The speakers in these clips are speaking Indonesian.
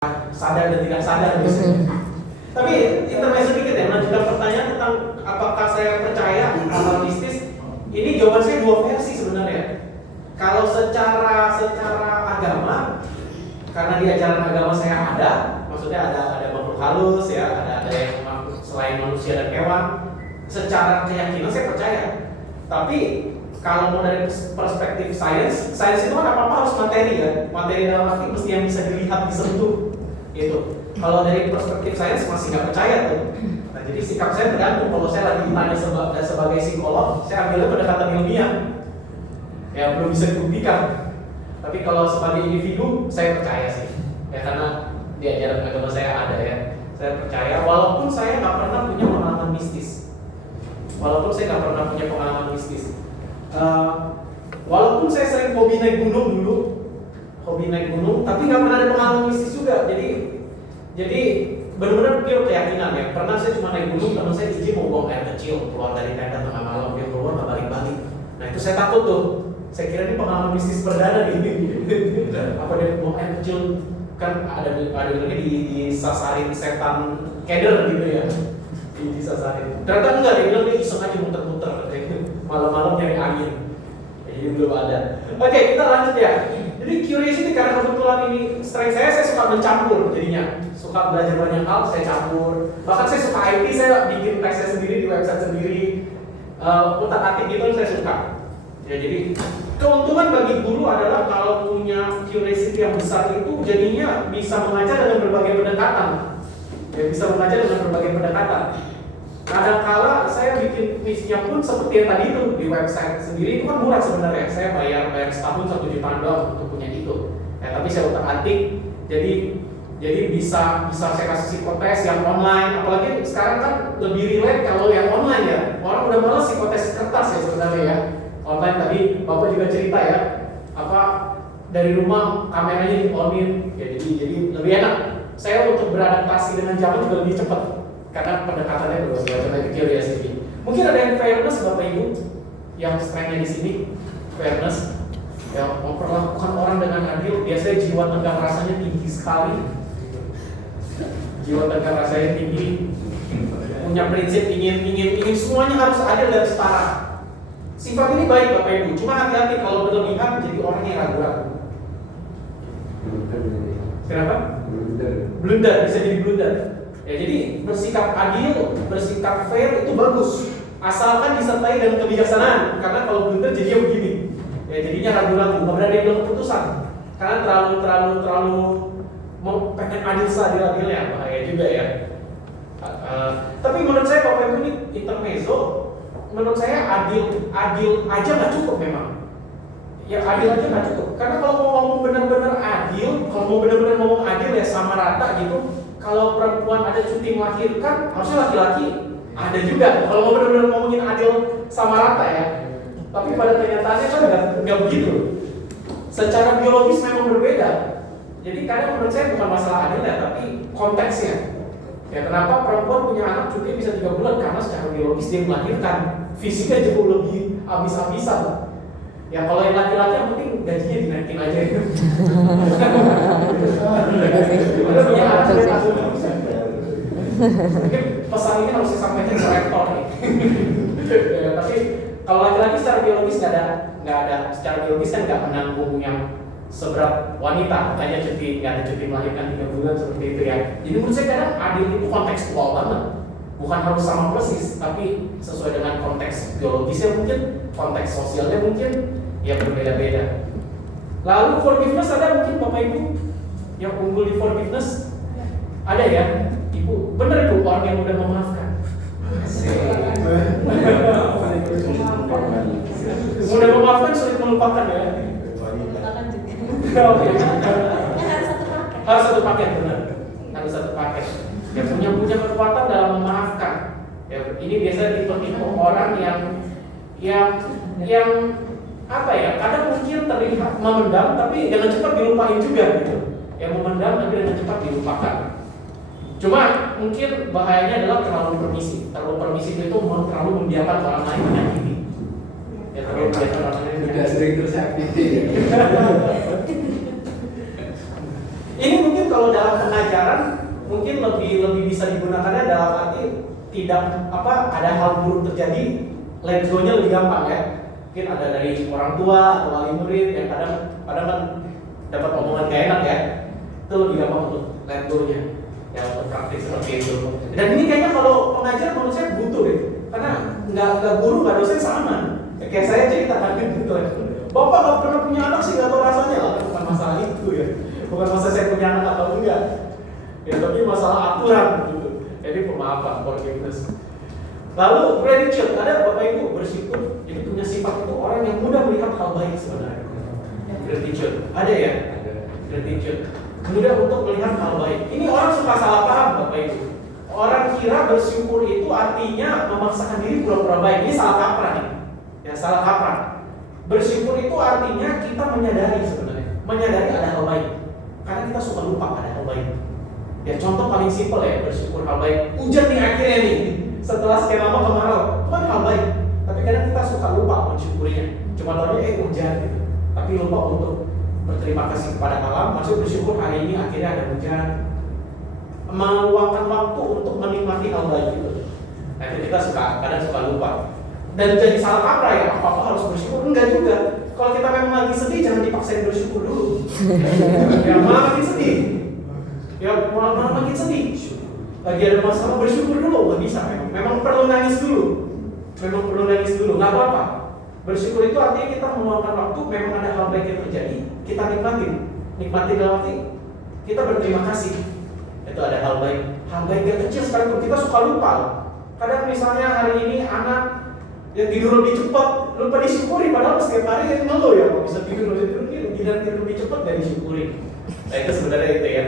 sadar dan tidak sadar biasanya. Tapi intermezzo sedikit ya, mengajukan pertanyaan tentang apakah saya percaya hal mistis. Ini jawaban saya dua versi sebenarnya. Kalau secara agama, karena di ajaran agama saya ada, maksudnya ada makhluk halus ya, ada yang selain manusia dan hewan. Secara keyakinan saya percaya. Tapi kalau mau dari perspektif sains itu kan apa-apa harus materi ya. Materi dalam arti mesti yang bisa dilihat, disentuh. Itu. Kalau dari perspektif sains masih nggak percaya tuh. Nah, jadi sikap saya tergantung. Kalau saya lagi ditanya sebagai psikolog, saya ambilnya pendekatan ilmiah. Ya belum bisa dibuktikan. Tapi kalau sebagai individu, saya percaya sih. Ya karena di ajaran agama saya ada ya. Saya percaya walaupun saya nggak pernah punya pengalaman mistis. Walaupun saya sering hobi naik gunung, tapi nggak pernah ada pengalaman mistis juga. Jadi benar-benar pure keyakinan ya. Pernah saya cuma naik gunung, teman saya izin mau buang air kecil keluar dari tenda tengah malam, dia keluar nggak balik-balik. Nah itu saya takut tuh. Saya kira ini pengalaman mistis perdana nih. Apa dia buang air kecil kan ada disasarin setan keder gitu ya. Disasarin. Ternyata enggak, dia bilang dia iseng aja muter-muter malam-malam nyari angin. Jadi belum ada. Oke, kita lanjut ya. Jadi curiosity karena kebetulan ini strength saya suka mencampur jadinya. Suka belajar banyak hal, saya campur. Bahkan saya suka IT, saya bikin teks saya sendiri di website sendiri. Utak-atik gitu saya suka. Ya, jadi keuntungan bagi guru adalah kalau punya curiosity yang besar itu jadinya bisa mengajar dengan berbagai pendekatan. Ya, bisa mengajar dengan berbagai pendekatan. Kadang-kala saya bikin kuisnya pun seperti yang tadi itu di website sendiri itu kan murah sebenarnya. Saya bayar setahun 1 jutaan doang untuk punya itu. Tapi saya utak-atik, jadi bisa saya kasih psikotes yang online. Apalagi sekarang kan lebih relate kalau yang online ya. Orang udah males psikotes kertas ya sebenarnya ya. Online tadi Bapak juga cerita ya, apa dari rumah kameranya di-onin, ya, jadi lebih enak. Saya untuk beradaptasi dengan zaman juga lebih cepat. Karena pendekatannya berbagai macam curiosity. Mungkin ada yang fairness Bapak Ibu yang strength-nya di sini, fairness yang memperlakukan orang dengan adil. Biasanya jiwa tegar rasanya tinggi sekali. Jiwa tegar rasanya tinggi, punya prinsip ingin semuanya harus adil dan setara. Sifat ini baik Bapak Ibu, cuma hati-hati kalau berlebihan jadi orang yang ragu-ragu. Kenapa? Blunder, bisa jadi blunder. Ya, jadi bersikap adil, bersikap fair itu bagus, asalkan disertai dengan kebijaksanaan. Karena kalau blunder jadinya begini, ya jadinya ragu-ragu, nggak berani ambil keputusan. Karena terlalu mau pengen adil seadil-adilnya, bahaya juga ya. Tapi menurut saya Bapak Ibu ini intermezzo, menurut saya adil aja nggak cukup memang. Ya adil aja nggak cukup. Karena kalau mau ngomong benar-benar adil, kalau mau benar-benar ngomong adil ya sama rata gitu. Kalau perempuan ada cuti melahirkan, harusnya laki-laki ada juga. Kalau mau benar-benar ngomongin adil sama rata ya. Tapi pada kenyataannya kan nggak begitu. Secara biologis memang berbeda. Jadi kadang menurut saya bukan masalah adil ya, tapi konteksnya. Ya kenapa perempuan punya anak cuti bisa 3 bulan? Karena secara biologis dia melahirkan. Fisiknya jauh lebih habis-habisan. Ya kalau yang laki-laki yang penting gajinya dinaikin aja. Mungkin pesan ini harus disampaikan ke rektor nih. Ya, tapi kalau laki-laki secara biologis nggak ada secara biologis kan nggak menanggung yang seberat wanita. Makanya nggak ada cuti melahirkan 3 bulan seperti itu ya. Jadi menurut saya kadang adil itu kontekstual banget. Bukan harus sama persis, tapi sesuai dengan konteks biologisnya mungkin, konteks sosialnya mungkin, ya berbeda-beda. Lalu forgiveness ada mungkin Bapak Ibu yang unggul di forgiveness? Ada ya? Ibu, benar itu orang yang mudah memaafkan. Mudah memaafkan sulit melupakan ya? Harus satu paket benar. Harus satu paket. Ya punya kekuatan dalam memaafkan. Ya ini biasanya tipe-tipe orang yang apa ya? Kadang mungkin terlihat memendam tapi dengan cepat dilupain juga gitu. Yang memendam tapi dengan cepat dilupakan. Cuma mungkin bahayanya adalah terlalu permisif. Terlalu permisif itu terlalu membiarkan orang lain menyakiti. Ya terlalu membiarkan orang lain menyakiti. Sudah sering tersakiti. Ini mungkin kalau dalam pengajaran mungkin lebih bisa digunakannya dalam arti tidak ada hal buruk terjadi, let go-nya lebih gampang ya. Mungkin ada dari orang tua atau wali murid yang kadang kan dapat omongan gak enak ya. Itu lebih gampang untuk let go-nya. Ya untuk praktik seperti itu. Dan ini kayaknya kalau pengajar menurut saya butuh deh. Karena nggak guru nggak dosen sama. Kayak saya cerita tadi gitu ya. Bapak nggak pernah punya anak sih nggak tahu rasanya lah. Bukan masalah itu ya. Bukan masalah saya punya anak atau enggak. Ya tapi masalah aturan gitu. Jadi pemaafan, forgiveness. Lalu gratitude, ada Bapak Ibu bersyukur. Jadi punya sifat itu orang yang mudah melihat hal baik sebenarnya. Gratitude, ada ya? Gratitude, mudah untuk melihat hal baik. Ini orang suka salah paham Bapak Ibu. Orang kira bersyukur itu artinya memaksakan diri pura-pura baik. Ini salah kaprah nih. Ya salah kaprah. Bersyukur itu artinya kita menyadari sebenarnya, menyadari ada hal baik. Karena kita suka lupa ada hal baik. Ya contoh paling simpel ya, bersyukur hal baik. Hujan nih akhirnya nih, setelah sekian lama kemarau, itu kan hal baik. Tapi kadang kita suka lupa mensyukurinya. Cuma tahunya hujan gitu. Tapi lupa untuk berterima kasih kepada alam. Maksud bersyukur hari ini akhirnya ada hujan. Meluangkan waktu untuk menikmati hal baik itu. Nah itu kita kadang suka lupa. Dan jadi salah kaprah ya, apa-apa harus bersyukur. Enggak juga. Kalau kita memang lagi sedih, jangan dipaksain bersyukur dulu. Ya malah makin sedih. Ya malah makin sedih. Lagi ada masalah bersyukur dulu, nggak bisa. Memang perlu nangis dulu. Memang perlu nangis dulu, nggak apa-apa. Bersyukur itu artinya kita meluangkan waktu. Memang ada hal baik yang terjadi, kita nikmatin. Nikmatin dalam arti kita berterima kasih. Itu ada hal baik yang kecil sekalipun kita suka lupa. Kadang misalnya hari ini anak yang tidur lebih cepat, lupa disyukuri. Padahal setiap hari yang ngeluh ya, kalau bisa tidur lebih cepat dan disyukuri. Nah itu sebenarnya itu ya.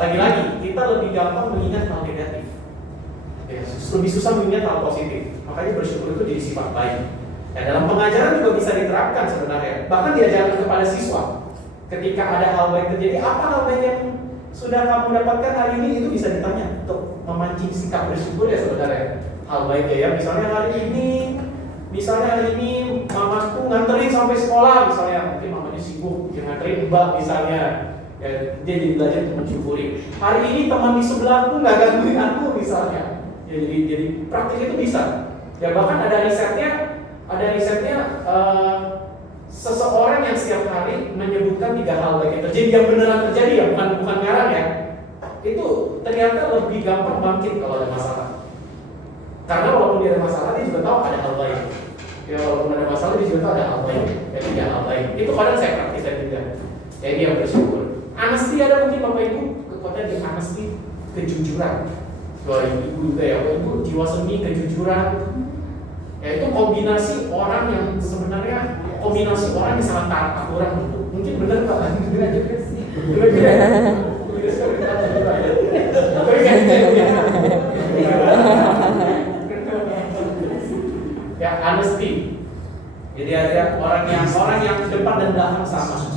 Lagi-lagi kita lebih gampang mengingat hal negatif, ya, lebih susah mengingat hal positif. Makanya bersyukur itu jadi sifat baik. Ya, dalam pengajaran juga bisa diterapkan sebenarnya. Bahkan diajarkan kepada siswa. Ketika ada hal baik terjadi, apa hal baik yang sudah kamu dapatkan hari ini, itu bisa ditanya untuk memancing sikap bersyukur ya sebenarnya. Hal baik ya, misalnya hari ini mamaku nganterin sampai sekolah misalnya, mungkin mamanya sibuk nganterin mbak misalnya. Ya, dia jadi belajar untuk mensyukuri. Hari ini teman di sebelahku nggak gangguin aku misalnya. Ya, jadi praktik itu bisa. Ya bahkan ada risetnya seseorang yang setiap hari menyebutkan 3 hal baik yang terjadi, yang beneran terjadi ya, bukan ngarang ya. Itu ternyata lebih gampang bangkit kalau ada masalah. Karena walaupun dia ada masalah, dia juga tahu ada hal baik. Ya walaupun ada masalah, dia juga tahu ada hal baik. Ya 3 hal baik. Itu kadang saya praktikkan juga. Ya dia bersyukur. Honesty ada mungkin Bapak Ibu, kekuatan di honesty, kejujuran. Wah Ibu juga ya, Ibu jiwa seni, kejujuran. Ya itu kombinasi orang yang sebenarnya sangat taat aturan gitu. Mungkin benar Pak, benar juga sih. Ya honesty. Jadi ada orang yang depan dan belakang sama.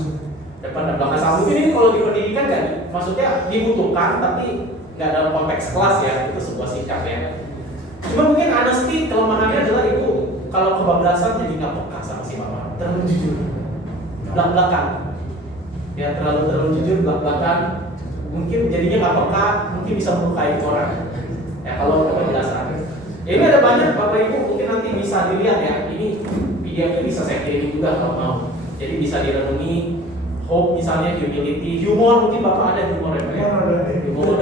Depan dan belakang sama. Mungkin ini kalau di pendidikan kan, maksudnya dibutuhkan tapi nggak dalam konteks kelas ya, itu sebuah sikap ya. Cuma mungkin honesty kelemahannya adalah Ibu kalau kebablasan jadi nggak peka sama si mama, terlalu jujur, belak-belakan. Ya terlalu jujur, belak-belakan. Mungkin jadinya nggak peka, mungkin bisa melukai orang. Ya kalau kebablasan. Ya, ini ada banyak Bapak Ibu, mungkin nanti bisa dilihat ya. Ini videonya bisa saya kirim juga kalau mau. Jadi bisa direnungi. Hope misalnya, humility, humor, mungkin Bapak ada humor ya? Humor.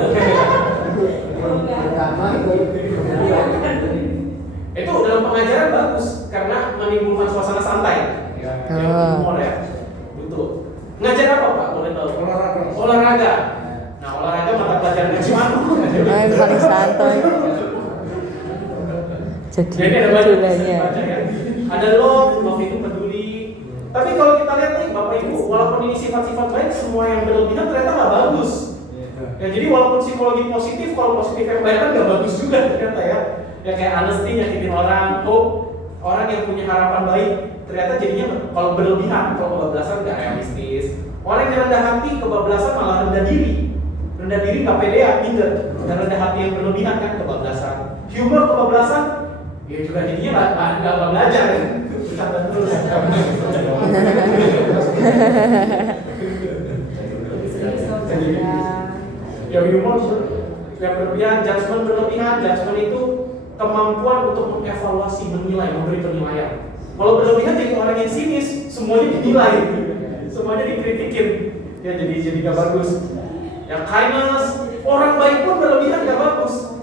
Itu dalam pengajaran bagus karena menimbulkan suasana santai. Ya, humor ya. Butuh. Ngajar apa Pak? Boleh tahu? Olahraga. Nah, olahraga mata pelajaran cuma paling santai. Jadi ada banyak ya. Ada love itu peduli. Tapi kalau kita lihat nih Bapak Ibu, walaupun ini sifat-sifat baik, semua yang berlebihan ternyata nggak bagus. Ya jadi walaupun psikologi positif, kalau positif yang baik kan nggak bagus juga ternyata ya. Ya kayak honesty, nyakitin orang, hope, orang yang punya harapan baik, ternyata jadinya kalau berlebihan, kalau kebablasan nggak realistis. Orang yang rendah hati, kebablasan malah rendah diri. Rendah diri nggak pedean, minder. Dan rendah hati yang berlebihan kan kebablasan. Humor kebablasan, ya juga jadinya nggak belajar ya. Terus. Ya humor yang berlebihan, judgement berlebihan. Judgement itu kemampuan untuk mengevaluasi, menilai, memberi penilaian. Kalau berlebihan jadi orang yang sinis, semuanya dinilai, semuanya dikritikin. Ya jadi gak bagus. Ya kindness, orang baik pun berlebihan gak bagus.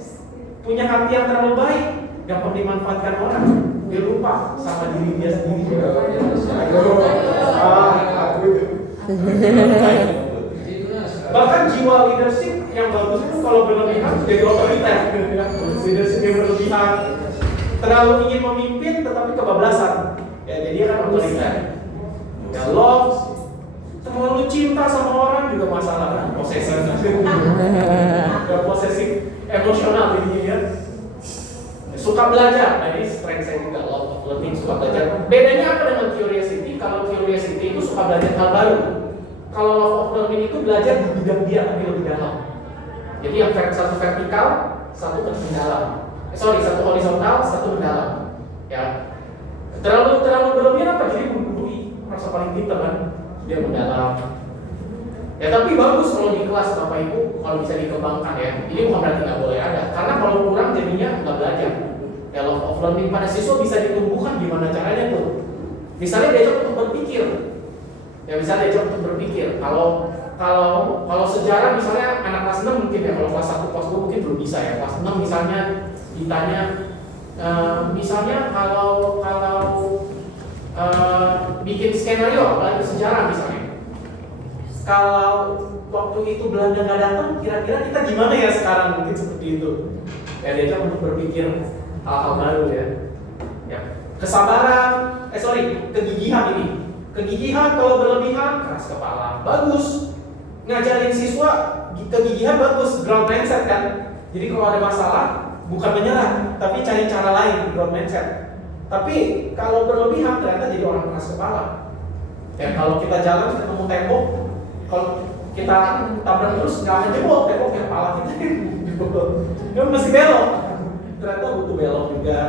Punya hati yang terlalu baik, gampang dimanfaatkan orang. Dia lupa sama diri dia sendiri. Bahkan jiwa leadership yang bagus itu kalau berlebihan jadi otoriter. Leadership yang berlebihan, terlalu ingin memimpin tetapi kebablasan. Ya jadi kan otoriter. Ya love, terlalu cinta sama orang juga masalah kan, posesif. Posesif emosional jadinya ya. Suka belajar, nah ini strength saya juga, love of learning, suka belajar. Bedanya apa dengan curiosity? Kalau curiosity itu suka belajar hal baru. Kalau love of learning itu belajar di bidang dia tapi lebih dalam. Jadi yang satu vertikal, satu mendalam. Satu horizontal, satu mendalam. Ya. Terlalu berlebihan apa? Jadi menggurui, merasa paling pintar kan? Dia mendalam. Ya tapi bagus kalau di kelas Bapak Ibu kalau bisa dikembangkan ya. Ini bukan berarti nggak boleh ada. Karena kalau kurang jadinya nggak belajar. Ya love of learning pada siswa bisa ditumbuhkan gimana caranya tuh. Misalnya diajak untuk berpikir. Ya bisa diajak untuk berpikir. Kalau sejarah misalnya anak kelas 6 mungkin ya. Kalau kelas 1 kelas 2 mungkin belum bisa ya. Kelas 6 misalnya ditanya misalnya kalau bikin skenario apalagi sejarah misalnya. Kalau waktu itu Belanda nggak datang, kira-kira kita gimana ya sekarang? Mungkin seperti itu. Ya diajak untuk berpikir hal-hal baru ya. Ya. Kesabaran, kegigihan ini. Kegigihan kalau berlebihan keras kepala, bagus. Ngajarin siswa kegigihan bagus, growth mindset kan. Jadi kalau ada masalah bukan menyerah, tapi cari cara lain, growth mindset. Tapi kalau berlebihan ternyata jadi orang keras kepala. Ya kalau kita jalan ketemu tembok, kalau kita tabrak terus nggak akan jebol temboknya, kepala kita dia masih belok. Ternyata butuh belok juga.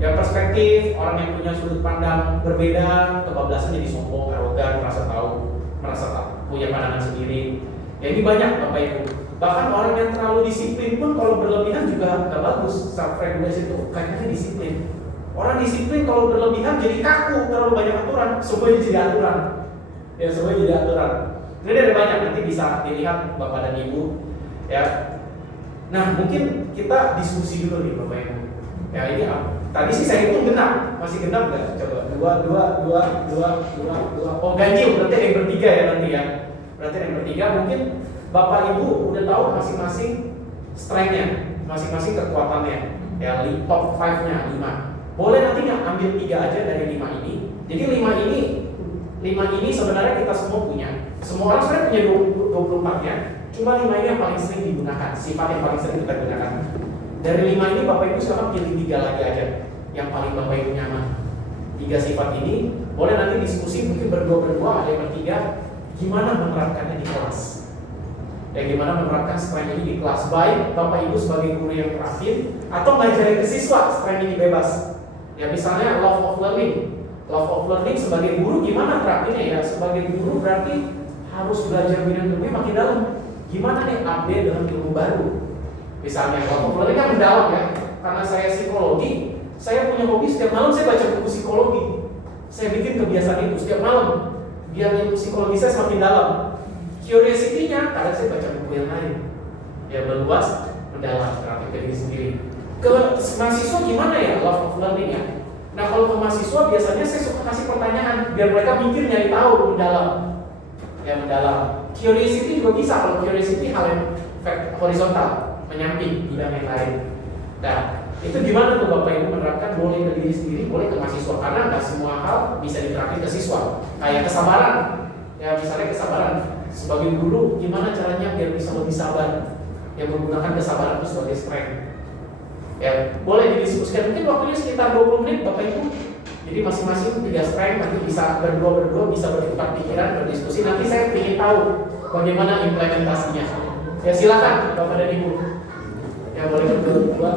Ya perspektif, orang yang punya sudut pandang berbeda, kebablasan jadi sombong, arogan, merasa punya pandangan sendiri. Ya ini banyak Bapak Ibu. Bahkan orang yang terlalu disiplin pun kalau berlebihan juga nggak bagus. Self regulation itu kayaknya disiplin. Orang disiplin kalau berlebihan jadi kaku, terlalu banyak aturan, semuanya jadi aturan. Ya semuanya jadi aturan. Jadi ada banyak, nanti bisa dilihat Bapak dan Ibu. Ya. Nah mungkin kita diskusi dulu nih Bapak Ibu. Ya ini tadi sih saya hitung genap, masih genap nggak? Coba dua. Oh ganjil, berarti ada yang bertiga ya nanti ya. Berarti ada yang bertiga, mungkin Bapak Ibu udah tahu masing-masing strength-nya, masing-masing kekuatannya. Ya top 5-nya 5. Boleh nanti nggak ambil 3 aja dari 5 ini. Jadi 5 ini sebenarnya kita semua punya. Semua orang sebenarnya punya 24-nya. Cuma 5 ini yang paling sering digunakan, sifat yang paling sering kita gunakan. Dari 5 ini Bapak Ibu sekarang pilih 3 lagi aja yang paling Bapak Ibu nyaman. 3 sifat ini boleh nanti diskusi, mungkin berdua, ada yang bertiga. Gimana menerapkannya di kelas? Ya gimana menerapkan strength ini di kelas? Baik Bapak Ibu sebagai guru yang terapin atau ngajarin ke siswa strength ini bebas. Ya misalnya love of learning. Love of learning sebagai guru gimana terapinnya ya? Sebagai guru berarti harus belajar bidang ilmunya makin dalam. Gimana nih update dengan ilmu baru? Misalnya love of learning kan mendalam ya. Karena saya psikologi, saya punya hobi setiap malam saya baca buku psikologi. Saya bikin kebiasaan itu setiap malam biar ilmu psikologi saya semakin dalam. Curiosity-nya kadang saya baca buku yang lain. Ya meluas, mendalam, terapin ke diri sendiri. Ke mahasiswa gimana ya love of learning ya? Nah kalau ke mahasiswa biasanya saya suka kasih pertanyaan biar mereka mikir nyari tahu mendalam. Ya mendalam. Curiosity juga bisa, kalau curiosity hal yang horizontal, menyamping bidang yang lain. Nah itu gimana tuh Bapak Ibu menerapkan, boleh ke diri sendiri, boleh ke mahasiswa, karena nggak semua hal bisa diterapkan ke siswa. Kayak kesabaran, ya misalnya kesabaran sebagai guru gimana caranya biar bisa lebih sabar, yang menggunakan kesabaran itu sebagai strength. Ya boleh didiskusikan, mungkin waktunya sekitar 20 menit Bapak Ibu. Jadi masing-masing 3 strength, nanti bisa berdua bisa bertukar pikiran, berdiskusi. Nanti saya ingin tahu bagaimana implementasinya. Ya silakan Bapak dan Ibu. Ya boleh berdua.